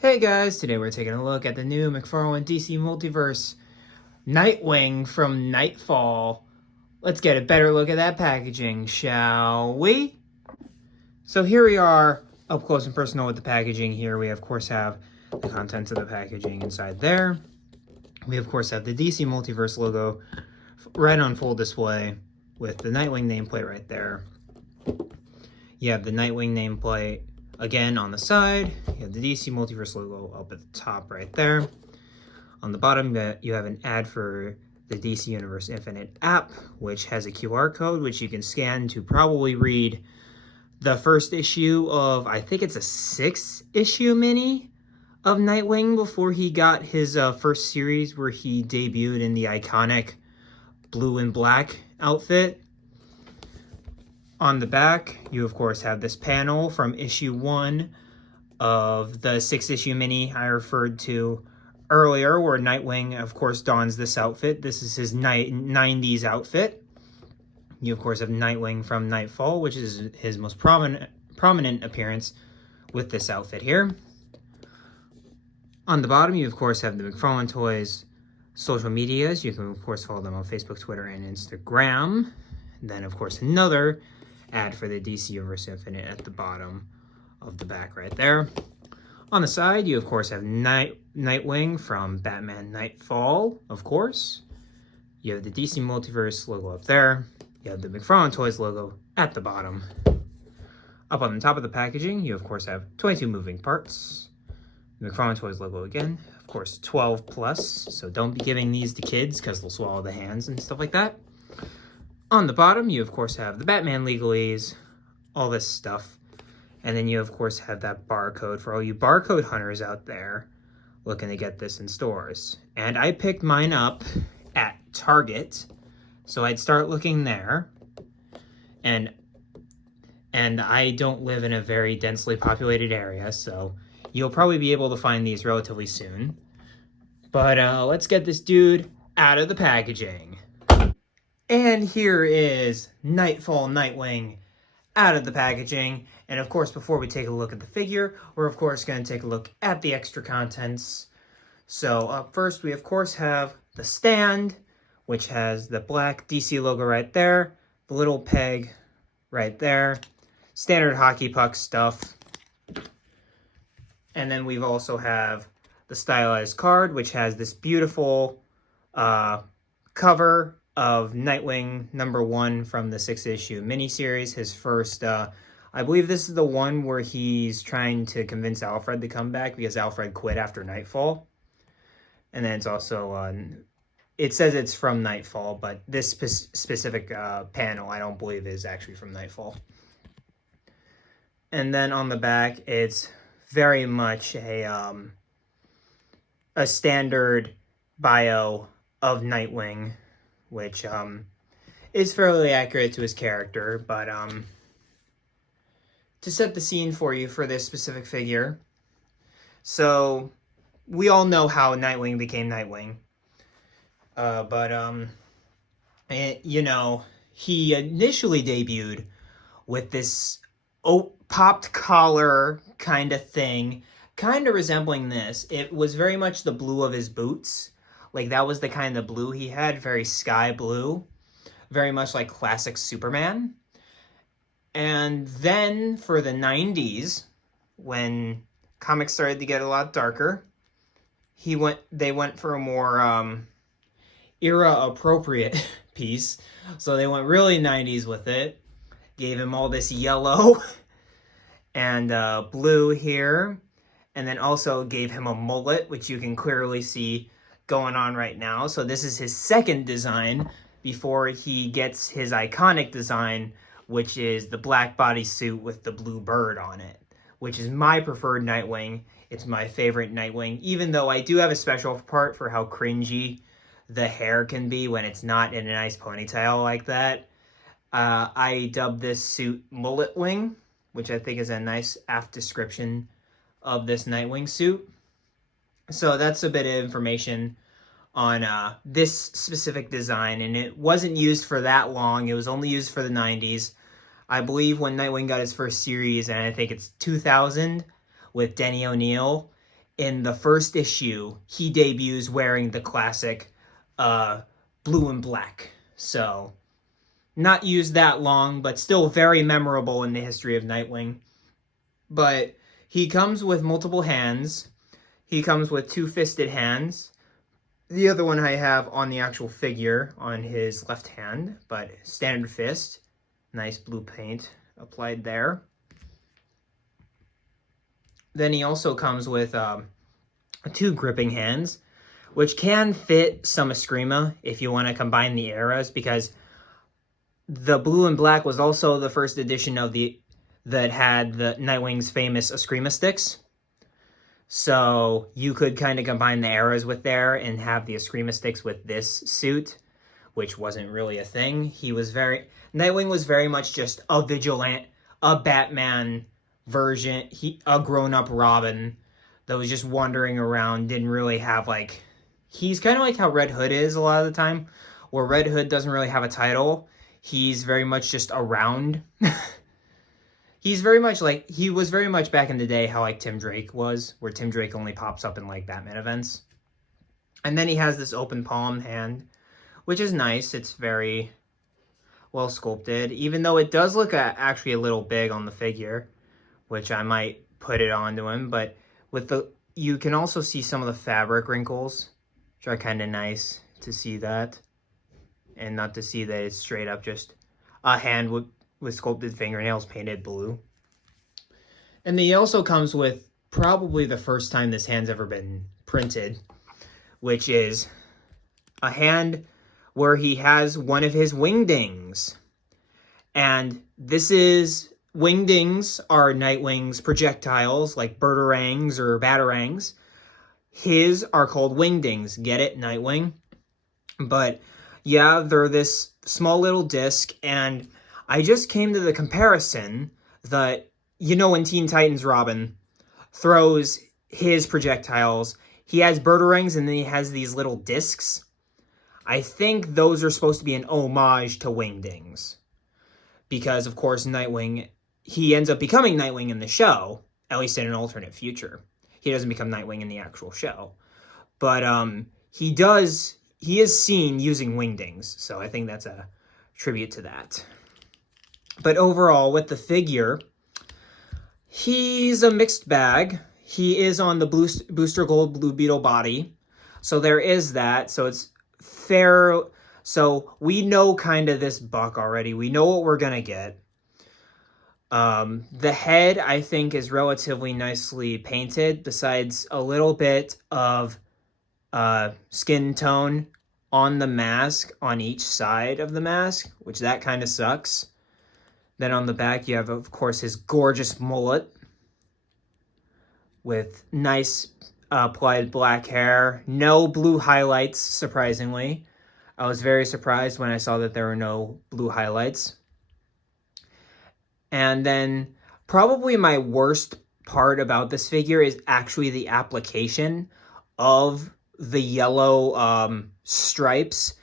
Hey guys, today we're taking a look at the new McFarlane DC Multiverse Nightwing from Nightfall. Let's get a better look at that packaging, shall we? So here we are, up close and personal with the packaging here. We of course have the contents of the packaging inside there. We of course have the DC Multiverse logo right on full display with the Nightwing nameplate right there. You have the Nightwing nameplate again on the side. You have the DC Multiverse logo up at the top right there. On the bottom, you have an ad for the DC Universe Infinite app, which has a QR code which you can scan to probably read the first issue of, I think it's a 6-issue mini of Nightwing before he got his first series where he debuted in the iconic blue and black outfit. On the back, you of course have this panel from issue 1 of the 6-issue mini I referred to earlier, where Nightwing of course dons this outfit. This is his 90s outfit. You of course have Nightwing from Nightfall, which is his most prominent appearance with this outfit here. On the bottom, you of course have the McFarlane Toys social medias. You can of course follow them on Facebook, Twitter, and Instagram. Then of course another ad for the DC Universe Infinite at the bottom of the back right there. On the side, you of course have Nightwing from Batman Nightfall, of course. You have the DC Multiverse logo up there. You have the McFarlane Toys logo at the bottom. Up on the top of the packaging, you of course have 22 moving parts. The McFarlane Toys logo again, of course 12 plus, so don't be giving these to kids because they'll swallow the hands and stuff like that. On the bottom, you of course have the Batman legalese, all this stuff. And then you of course have that barcode for all you barcode hunters out there looking to get this in stores. And I picked mine up at Target, so I'd start looking there. And I don't live in a very densely populated area, so you'll probably be able to find these relatively soon. But let's get this dude out of the packaging. And here is Nightfall Nightwing out of the packaging. And of course, before we take a look at the figure, we're of course going to take a look at the extra contents. So up first, we of course have the stand, which has the black DC logo right there, the little peg right there, standard hockey puck stuff. And then we've also have the stylized card, which has this beautiful cover of Nightwing #1 from the 6-issue miniseries. His first, I believe this is the one where he's trying to convince Alfred to come back because Alfred quit after Nightfall. And then it's also, it says it's from Nightfall, but this specific panel I don't believe is actually from Nightfall. And then on the back, it's very much a standard bio of Nightwing, which is fairly accurate to his character, but to set the scene for you for this specific figure. So we all know how Nightwing became Nightwing, you know, he initially debuted with this popped collar kind of thing, kind of resembling this. It was very much the blue of his boots. Like, that was the kind of blue he had, very sky blue, very much like classic Superman. And then for the 90s, when comics started to get a lot darker, they went for a more era-appropriate piece. So they went really 90s with it, gave him all this yellow and blue here, and then also gave him a mullet, which you can clearly see going on right now. So this is his second design before he gets his iconic design, which is the black bodysuit with the blue bird on it, which is my preferred Nightwing. It's my favorite Nightwing, even though I do have a special part for how cringy the hair can be when it's not in a nice ponytail like that. I dubbed this suit Mullet Wing, which I think is a nice apt description of this Nightwing suit. So that's a bit of information on this specific design, and it wasn't used for that long. It was only used for the 90s. I believe when Nightwing got his first series, and I think it's 2000, with Denny O'Neil, in the first issue, he debuts wearing the classic blue and black. So, not used that long, but still very memorable in the history of Nightwing. But he comes with multiple hands. He comes with two-fisted hands. The other one I have on the actual figure on his left hand, but standard fist. Nice blue paint applied there. Then he also comes with two gripping hands, which can fit some Eskrima if you want to combine the eras, because the blue and black was also the first edition of that had the Nightwing's famous Eskrima sticks. So you could kind of combine the eras with there and have the Eskrima sticks with this suit, which wasn't really a thing. Nightwing was very much just a vigilante, a Batman version, a grown-up Robin that was just wandering around, didn't really have like, he's kind of like how Red Hood is a lot of the time, where Red Hood doesn't really have a title. He's very much just around. He's very much like, he was very much back in the day how like Tim Drake was, where Tim Drake only pops up in like Batman events. And then he has this open palm hand, which is nice. It's very well sculpted, even though it does look actually a little big on the figure, which I might put it onto him. But you can also see some of the fabric wrinkles, which are kind of nice to see that, and not to see that it's straight up just a hand with sculpted fingernails painted blue. And then he also comes with probably the first time this hand's ever been printed, which is a hand where he has one of his wingdings. And wingdings are Nightwing's projectiles, like birdarangs or batarangs. His are called wingdings. Get it, Nightwing? But yeah, they're this small little disc, and I just came to the comparison that, you know, when Teen Titans Robin throws his projectiles, he has birdarangs and then he has these little discs. I think those are supposed to be an homage to wingdings. Because, of course, Nightwing, he ends up becoming Nightwing in the show, at least in an alternate future. He doesn't become Nightwing in the actual show. But he is seen using wingdings, so I think that's a tribute to that. But overall, with the figure, he's a mixed bag. He is on the Booster Gold Blue Beetle body, so there is that. So it's fair. So we know kind of this buck already. We know what we're going to get. The head, I think, is relatively nicely painted, besides a little bit of skin tone on the mask on each side of the mask, which that kind of sucks. Then on the back, you have, of course, his gorgeous mullet with nice applied black hair. No blue highlights, surprisingly. I was very surprised when I saw that there were no blue highlights. And then probably my worst part about this figure is actually the application of the yellow stripes.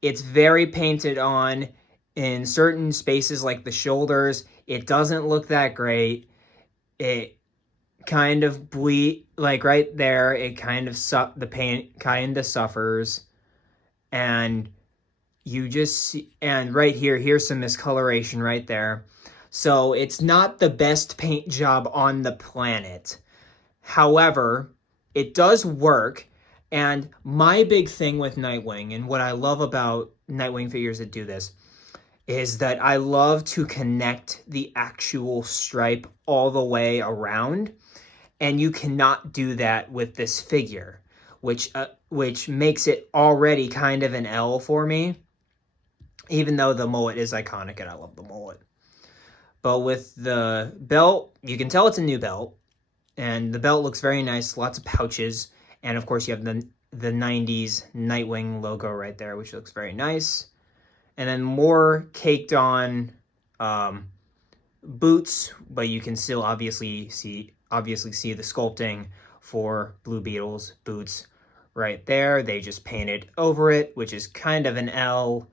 It's very painted on in certain spaces like the shoulders. It doesn't look that great. It kind of like right there, it kind of the paint kind of suffers. And you just see, and right here, here's some miscoloration right there. So it's not the best paint job on the planet. However, it does work. And my big thing with Nightwing, and what I love about Nightwing figures that do this, is that I love to connect the actual stripe all the way around. And you cannot do that with this figure, which makes it already kind of an L for me, even though the mullet is iconic and I love the mullet. But with the belt, you can tell it's a new belt, and the belt looks very nice, lots of pouches, and of course you have the 90s Nightwing logo right there, which looks very nice. And then more caked on boots, but you can still obviously see the sculpting for Blue Beetle's boots right there. They just painted over it, which is kind of an L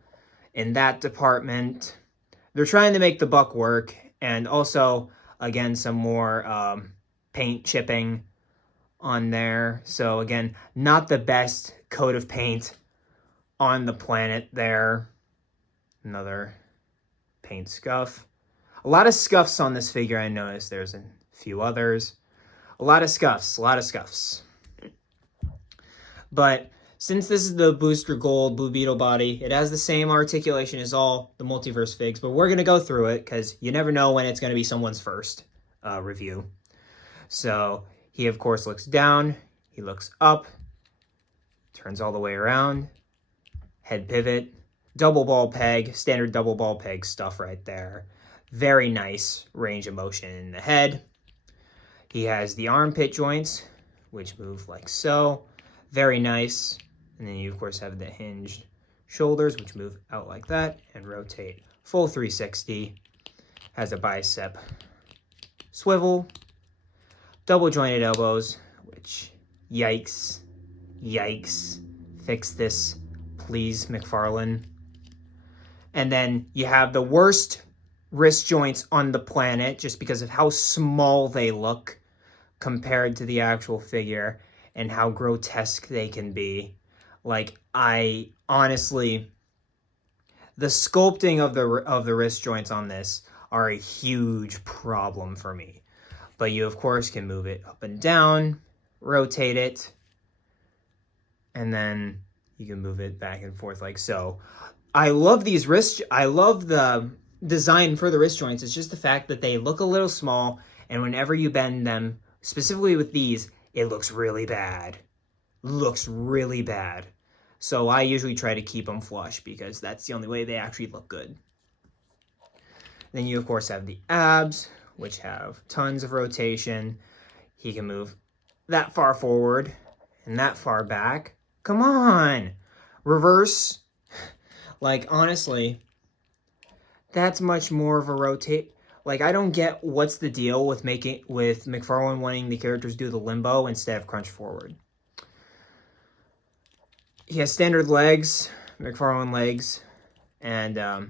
in that department. They're trying to make the buck work, and also, again, some more paint chipping on there. So again, not the best coat of paint on the planet there. Another paint scuff. A lot of scuffs on this figure, I noticed. There's a few others. A lot of scuffs. But since this is the Booster Gold Blue Beetle body, it has the same articulation as all the Multiverse figs, but we're going to go through it because you never know when it's going to be someone's first review. So he, of course, looks down. He looks up. Turns all the way around. Head pivot. Double ball peg. Standard double ball peg stuff right there. Very nice range of motion in the head. He has the armpit joints, which move like so. Very nice. And then you, of course, have the hinged shoulders, which move out like that and rotate full 360. Has a bicep swivel. Double jointed elbows, which, yikes. Fix this, please, McFarlane. And then you have the worst wrist joints on the planet just because of how small they look compared to the actual figure and how grotesque they can be. Like, I honestly, the sculpting of the wrist joints on this are a huge problem for me. But you, of course, can move it up and down, rotate it, and then you can move it back and forth like so. I love these I love the design for the wrist joints. It's just the fact that they look a little small, and whenever you bend them, specifically with these, it looks really bad. So I usually try to keep them flush because that's the only way they actually look good. Then you, of course, have the abs, which have tons of rotation. He can move that far forward and that far back. Come on! Reverse. Like, honestly, that's much more of a rotate. Like, I don't get what's the deal with McFarlane wanting the characters to do the limbo instead of crunch forward. He has standard legs, McFarlane legs, and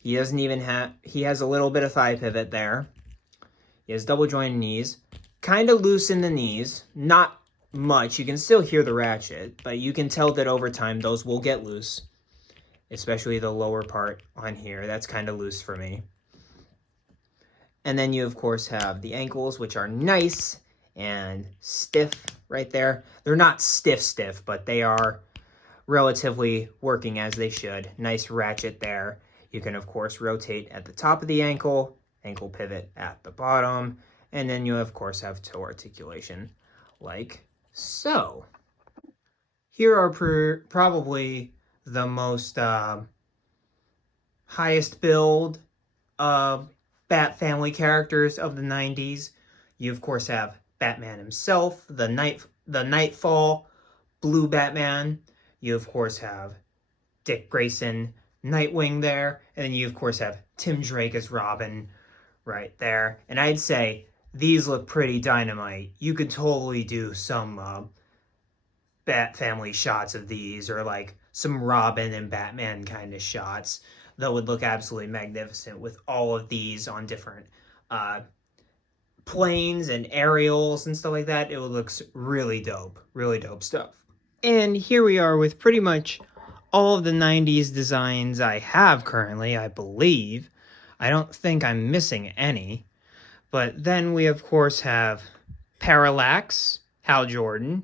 he doesn't even have, he has a little bit of thigh pivot there. He has double jointed knees, kind of loose in the knees, not much. You can still hear the ratchet, but you can tell that over time those will get loose, especially the lower part on here. That's kind of loose for me. And then you, of course, have the ankles, which are nice and stiff right there. They're not stiff, but they are relatively working as they should. Nice ratchet there. You can, of course, rotate at the top of the ankle pivot at the bottom, and then you, of course, have toe articulation like so. Here are probably the most highest build Bat family characters of the 90s. You, of course, have Batman himself, the Nightfall Blue Batman. You, of course, have Dick Grayson, Nightwing there. And then you, of course, have Tim Drake as Robin right there. And I'd say these look pretty dynamite. You could totally do some Bat family shots of these, or like some Robin and Batman kind of shots that would look absolutely magnificent with all of these on different planes and aerials and stuff like that. It looks really dope stuff. And here we are with pretty much all of the 90s designs I have currently, I believe. I don't think I'm missing any. But then we, of course, have Parallax, Hal Jordan,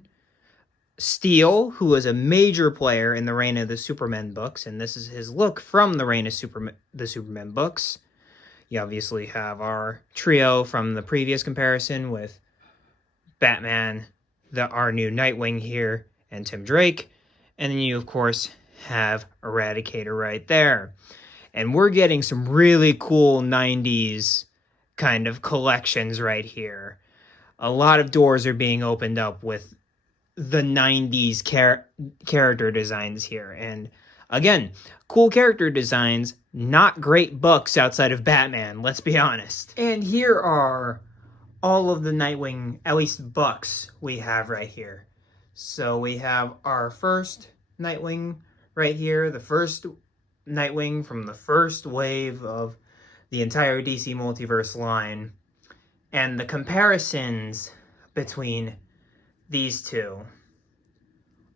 Steel, who was a major player in the Reign of the Supermen books, and this is his look from the Reign of the Supermen books. You obviously have our trio from the previous comparison with Batman, our new Nightwing here, and Tim Drake. And then you, of course, have Eradicator right there. And we're getting some really cool 90s kind of collections right here. A lot of doors are being opened up with the 90s character designs here. And again, cool character designs, not great books outside of Batman, let's be honest. And here are all of the Nightwing, at least books, we have right here. So we have our first Nightwing right here, the first Nightwing from the first wave of the entire DC Multiverse line. And the comparisons between these two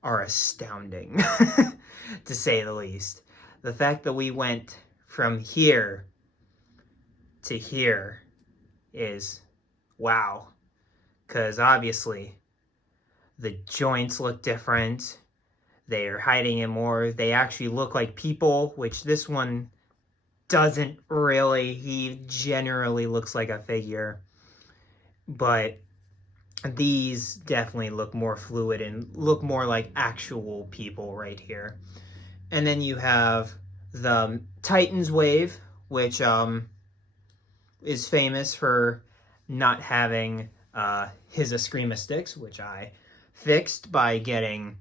are astounding, to say the least. The fact that we went from here to here is wow. Because obviously, the joints look different. They are hiding it more. They actually look like people, which this one doesn't really. He generally looks like a figure. But these definitely look more fluid and look more like actual people right here. And then you have the Titans wave, which is famous for not having his Eskrima sticks, which I fixed by getting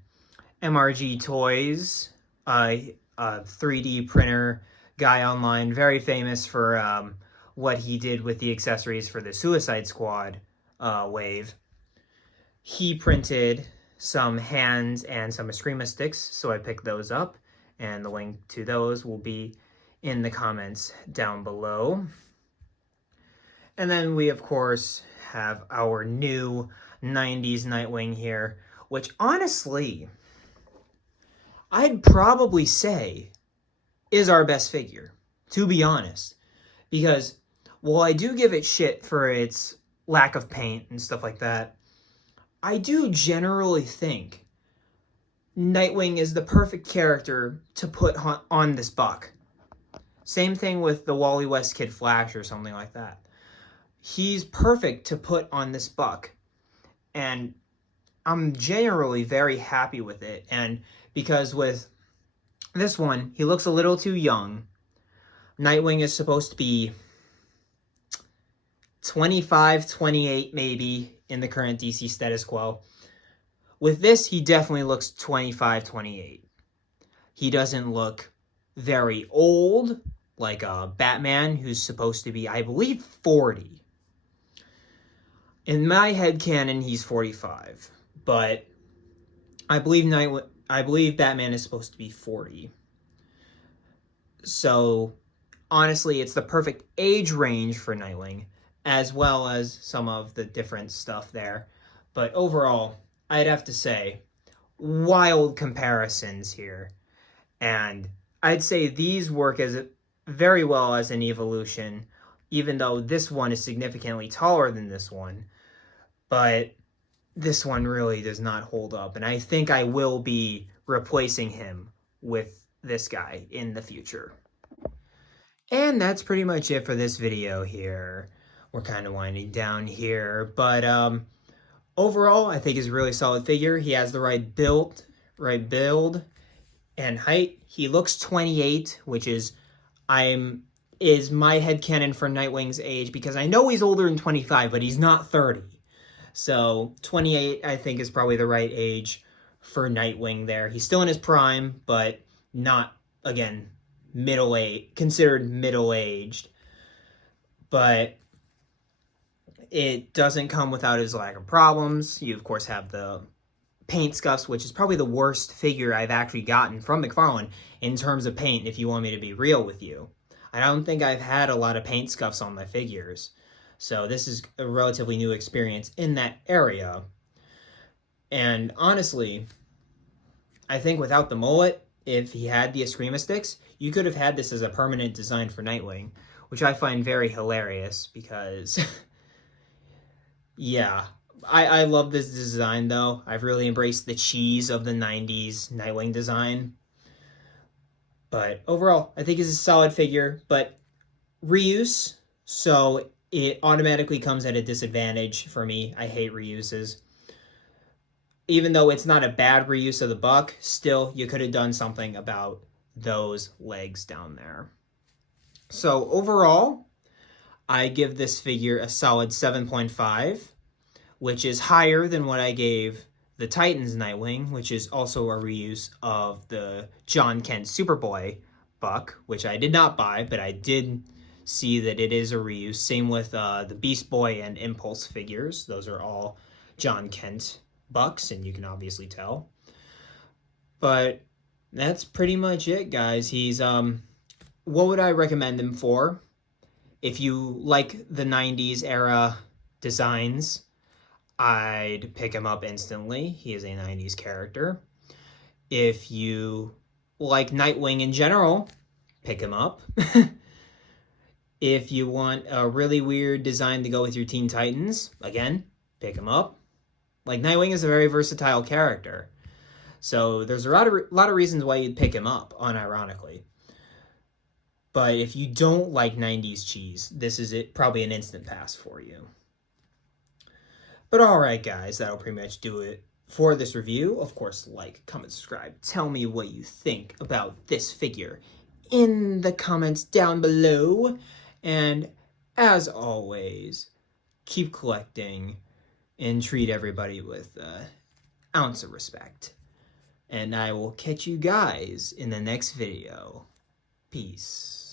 MRG Toys, a 3D printer guy online, very famous for what he did with the accessories for the Suicide Squad wave. He printed some hands and some Eskrima sticks, so I picked those up, and the link to those will be in the comments down below. And then we, of course, have our new 90s Nightwing here, which honestly, I'd probably say is our best figure, to be honest. Because while I do give it shit for its lack of paint and stuff like that, I do generally think Nightwing is the perfect character to put on this buck. Same thing with the Wally West Kid Flash or something like that. He's perfect to put on this buck. And I'm generally very happy with it. And because with this one, he looks a little too young. Nightwing is supposed to be 25, 28 maybe in the current DC status quo. With this, he definitely looks 25, 28. He doesn't look very old, like a Batman, who's supposed to be, I believe, 40. In my headcanon, he's 45. But I believe Batman is supposed to be 40. So, honestly, it's the perfect age range for Nightwing, as well as some of the different stuff there. But overall, I'd have to say, wild comparisons here. And I'd say these work as very well as an evolution, even though this one is significantly taller than this one. But this one really does not hold up. And I think I will be replacing him with this guy in the future. And that's pretty much it for this video here. We're kind of winding down here, but overall, I think he's a really solid figure. He has the right build and height. He looks 28, which is my headcanon for Nightwing's age, because I know he's older than 25, but he's not 30. So 28, I think, is probably the right age for Nightwing there. He's still in his prime, but not, again, considered middle-aged. But it doesn't come without his lack of problems. You, of course, have the paint scuffs, which is probably the worst figure I've actually gotten from McFarlane in terms of paint, if you want me to be real with you. I don't think I've had a lot of paint scuffs on my figures. So this is a relatively new experience in that area. And honestly, I think without the mullet, if he had the Eskrima sticks, you could have had this as a permanent design for Nightwing, which I find very hilarious because... Yeah, I love this design, though. I've really embraced the cheese of the 90s Nightwing design. But overall, I think it's a solid figure, but reuse, so it automatically comes at a disadvantage for me. I hate reuses. Even though it's not a bad reuse of the buck, still, you could have done something about those legs down there. So overall, I give this figure a solid 7.5, which is higher than what I gave the Titans Nightwing, which is also a reuse of the John Kent Superboy buck, which I did not buy, but I did see that it is a reuse. Same with the Beast Boy and Impulse figures. Those are all John Kent bucks, and you can obviously tell. But that's pretty much it, guys. He's, what would I recommend him for? If you like the 90s era designs, I'd pick him up instantly. He is a 90s character. If you like Nightwing in general, pick him up. If you want a really weird design to go with your Teen Titans, again, pick him up. Like, Nightwing is a very versatile character. So there's a lot of reasons why you'd pick him up, unironically. But if you don't like 90s cheese, this is probably an instant pass for you. But alright guys, that'll pretty much do it for this review. Of course, like, comment, subscribe. Tell me what you think about this figure in the comments down below. And as always, keep collecting and treat everybody with an ounce of respect. And I will catch you guys in the next video. Peace.